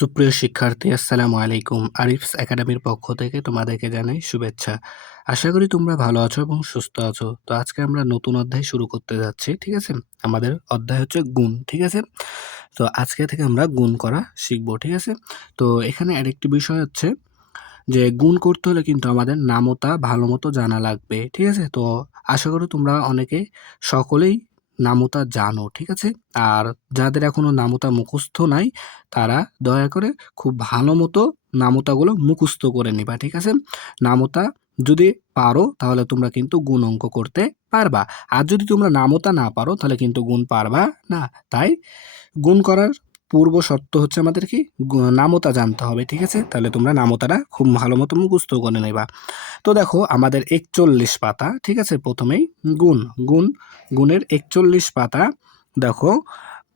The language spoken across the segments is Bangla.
সুপ্রিয় শিক্ষার্থী, আসসালামু আলাইকুম। আরিফস একাডেমির পক্ষ থেকে তোমাদেরকে জানাই শুভেচ্ছা। আশা করি তোমরা ভালো আছো এবং সুস্থ আছো। তো আজকে আমরা নতুন অধ্যায় শুরু করতে যাচ্ছি, ঠিক আছে? আমাদের অধ্যায় হচ্ছে গুণ, ঠিক আছে? তো আজকে থেকে আমরা গুণ করা শিখবো, ঠিক আছে? তো এখানে আরেকটি বিষয় হচ্ছে যে গুণ করতে হলে কিন্তু আমাদের নামতা ভালোমতো জানা লাগবে, ঠিক আছে? তো আশা করি তোমরা অনেকে সকলেই নামতা জানো, ঠিক আছে? আর যাদের এখনো নামতা মুখস্থ নাই তারা দয়া করে খুব ভালোমতো নামতাগুলো মুখস্থ করে নিবা, ঠিক আছে? নামতা যদি পারো তাহলে তোমরা কিন্তু গুণ অঙ্ক করতে পারবা। আর যদি তোমরা নামতা না পারো তাহলে কিন্তু গুণ পারবা না। তাই গুণ করার পূর্ব শর্ত হচ্ছে আমাদের কি নামতা জানতে হবে, ঠিক আছে? তাহলে তোমরা নামতাটা খুব ভালো মতো মুখস্থ করে নেবা। তো দেখো আমাদের ৪১ পাতা, ঠিক আছে? প্রথমেই গুণ গুণ গুণের ৪১ পাতা। দেখো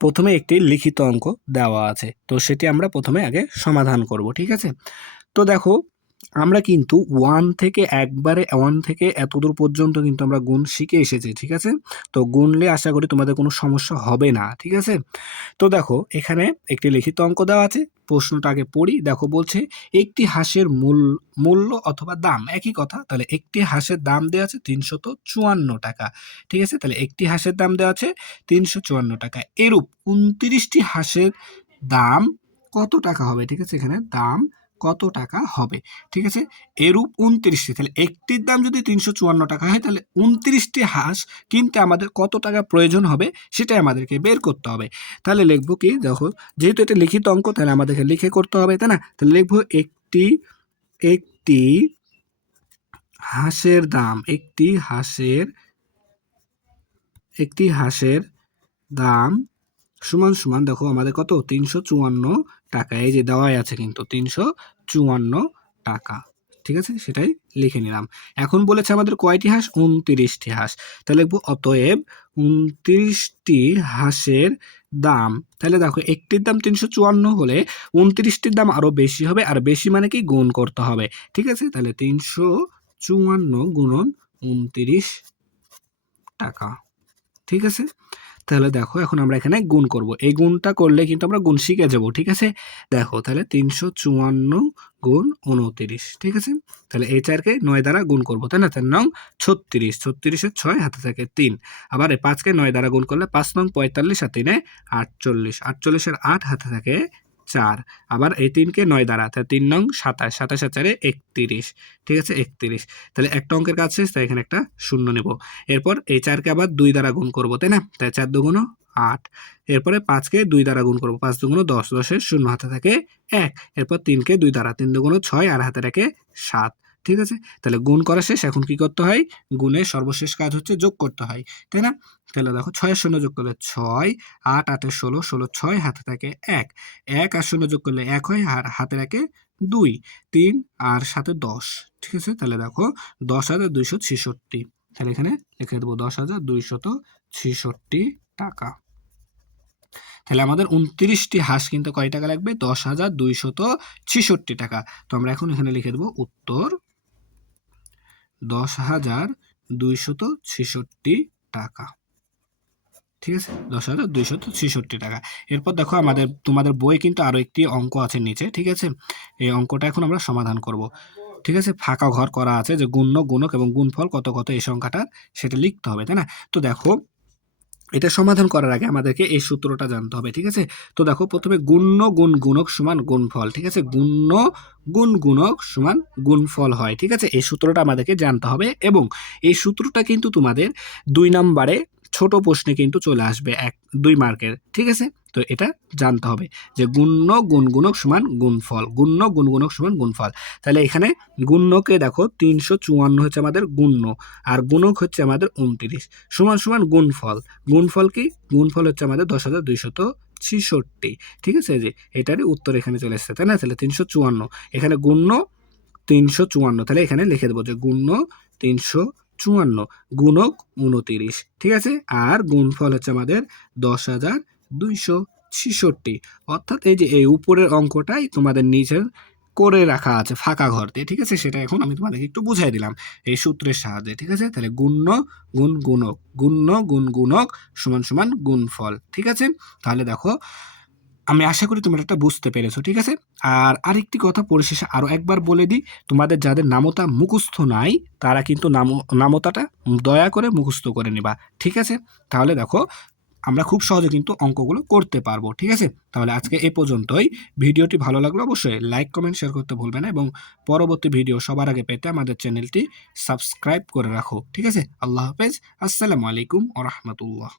প্রথমে একটি লিখিত অঙ্ক দেওয়া আছে, তো সেটি আমরা প্রথমে আগে সমাধান করব, ঠিক আছে? তো দেখো আমরা কিন্তু 1 থেকে একবারে 1 থেকে এতদূর পর্যন্ত কিন্তু আমরা গুণ শিখে এসেছি, ঠিক আছে? তো গুণলে আশা করি তোমাদের কোনো সমস্যা হবে না, ঠিক আছে? তো দেখো এখানে একটি লিখিত অঙ্ক দেওয়া আছে। প্রশ্নটা আগে পড়ি। দেখো বলছে একটি হাঁসের মূল্য অথবা দাম একই কথা। তাহলে একটি হাঁসের দাম দেওয়া আছে ৩৫৪ টাকা। ঠিক আছে? তাহলে একটি হাঁসের দাম দেওয়া আছে ৩৫৪ টাকা। এরূপ ২৯টি হাঁসের দাম কত টাকা হবে? ঠিক আছে? এখানে দাম কত টাকা হবে? ঠিক আছে? এরূপ ২৯টি, তাহলে একটির দাম যদি ৩৫৪ টাকা হয় তাহলে ২৯টি হাঁস কিনতে আমাদের কত টাকা প্রয়োজন হবে সেটাই আমাদেরকে বের করতে হবে। তাহলে লিখবো কি, দেখো যেহেতু এটা লিখিত অঙ্ক তাহলে আমাদেরকে লিখে করতে হবে, তাই না? তাহলে লিখবো একটি একটি হাঁসের দাম, একটি হাঁসের দাম সমান সমান দেখো আমাদের কত ৩৫৪ টাকা। এই যে দেওয়াই আছে কিন্তু ৩৫৪ টাকা, ঠিক আছে? সেটাই লিখে নিলাম। এখন বলেছে আমাদের কয়টি হাঁস? ২৯টি হাঁস। তাহলে লিখবো অতএব ২৯টি হাঁসের দাম। তাহলে দেখো একটির দাম ৩৫৪ হলে ২৯টির দাম আরো বেশি হবে, আর বেশি মানে কি গুণ করতে হবে, ঠিক আছে? তাহলে ৩৫৪ গুণন ২৯ টাকা, ঠিক আছে? তাহলে দেখো এখন আমরা এখানে গুণ করব। এই গুণটা করলে কিন্তু আমরা গুণ শিখে যাব, ঠিক আছে? দেখো তাহলে ৩৫৪ গুণ ২৯, ঠিক আছে? তাহলে এই ৪কে ৯ দ্বারা গুণ করব, তাই না? ৪ নং ৩৬, ৩৬-এর ৬ হাতে থাকে ৩। আবার এই ৫কে ৯ দ্বারা গুণ করলে ৫ নং ৪৫ আর ৩-এ ৪৮, ৪৮-এর ৮ হাতে থাকে ৪। আবার এই ৩কে ৯ দ্বারা, তাহলে ৩ নং ২৭, ২৭ আর ৪-এ ৩১, ঠিক আছে? ৩১। তাহলে একটা অঙ্কের কাজ শেষ, তাই এখানে একটা শূন্য নেব। এরপর এই ৪কে আবার ২ দ্বারা গুণ করব, তাই না? তাই ৪ দুগুণ ৮। এরপরে ৫কে ২ দ্বারা গুণ করব, ৫ দুগুণ ১০, ১০-এর শূন্য হাতে থাকে ১। এরপর ৩কে ২ দ্বারা, ৩ দুগুণ ৬ আর হাতে রাখে ৭, ঠিক আছে? তাহলে গুণ করা শেষ। এখন কি করতে হয়? গুণের সর্বশেষ কাজ হচ্ছে যোগ করতে হয়, তাই না? তাহলে দেখো ৬ এর শূন্য যোগ করলে ৬, ৮ ৮ এর ১৬, ১৬ ৬ হাতে থাকে ১, ১ আর শূন্য যোগ করলে ১ হয় আর হাতে রাখে ২, ৩ আর ৭ এ ১০, ঠিক আছে? তাহলে দেখো ১০,২৬৬। তাহলে এখানে লিখে দেবো ১০,২৬৬ টাকা। তাহলে আমাদের ২৯টি হাঁস কিনতে কয় টাকা লাগবে? ১০,২৬৬ টাকা। তো আমরা এখন এখানে লিখে দেবো উত্তর ১০,২৬৬ টাকা, ঠিক আছে? ১০,২৬৬ টাকা। এরপর দেখো তোমাদের বই কিন্তু আরো একটি অঙ্ক আছে নিচে, ঠিক আছে? এই অঙ্কটা এখন আমরা সমাধান করব, ঠিক আছে? ফাঁকা ঘর করা আছে যে গুণ্য, গুণক এবং গুণফল কত কত এই সংখ্যাটা সেটা লিখতে হবে, তাই না? তো দেখো এটা সমাধান করার আগে আমাদেরকে এই সূত্রটা জানতে হবে, ঠিক আছে? তো দেখো প্রথমে গুণ্য গুণ গুণক সমান গুণফল, ঠিক আছে? গুণ্য গুণ গুণক সমান গুণফল হয়, ঠিক আছে? এই সূত্রটা আমাদেরকে জানতে হবে এবং এই সূত্রটা কিন্তু তোমাদের ২ নম্বরে ছোট প্রশ্নে কিন্তু চলে আসবে ২ মার্কের, ঠিক আছে? তো এটা জানতে হবে যে গুণ্য গুণ গুণক সমান গুণফল, গুণ্য গুণ গুণক সমান গুণফল। তাহলে এখানে গুণ্যকে দেখো ৩৫৪ হচ্ছে আমাদের গুণ্য আর গুণক হচ্ছে আমাদের ২৯ সমান সমান গুণফল। গুণফল কি? গুণফল হচ্ছে আমাদের ১০,২৬৬, ঠিক আছে? যে এটারই উত্তর এখানে চলে এসেছে, তাই না? তাহলে ৩৫৪ এখানে গুণ্য ৩৫৪, তাহলে এখানে লিখে দেবো যে গুণ্য ৩৫৪ গুণক ২৯, ঠিক আছে? আর গুণফল হচ্ছে আমাদের ১০,২৬৬। অর্থাৎ এই যে এই উপরের অঙ্কটাই তোমাদের নিচের করে রাখা আছে ফাঁকা ঘর দিয়ে, ঠিক আছে? সেটা এখন আমি তোমাদেরকে একটু বুঝাই দিলাম এই সূত্রের সাহায্যে, ঠিক আছে? তাহলে গুণ্য গুণ গুণক, গুণ্য গুণ গুণক সমান সমান গুণফল, ঠিক আছে? তাহলে দেখো আমি আশা করি তোমরা এটা বুঝতে পেরেছো, ঠিক আছে? আর আরেকটি কথা পরিশেষে আরো একবার বলে দিই, তোমাদের যাদের নামতা মুখস্থ নাই, তারা কিন্তু নামতাটা দয়া করে মুখস্থ করে নিবা। ঠিক আছে? তাহলে দেখো আমরা খুব সহজে কিন্তু অঙ্কগুলো করতে পারবো। ঠিক আছে? তাহলে আজকে এ পর্যন্তই। ভিডিওটি ভালো লাগলে অবশ্যই লাইক, কমেন্ট, শেয়ার করতে ভুলবে না এবং পরবর্তী ভিডিও সবার আগে পেতে আমাদের চ্যানেলটি সাবস্ক্রাইব করে রাখো। ঠিক আছে? আল্লাহ হাফেজ। আসসালামু আলাইকুম ওয়া রাহমাতুল্লাহ।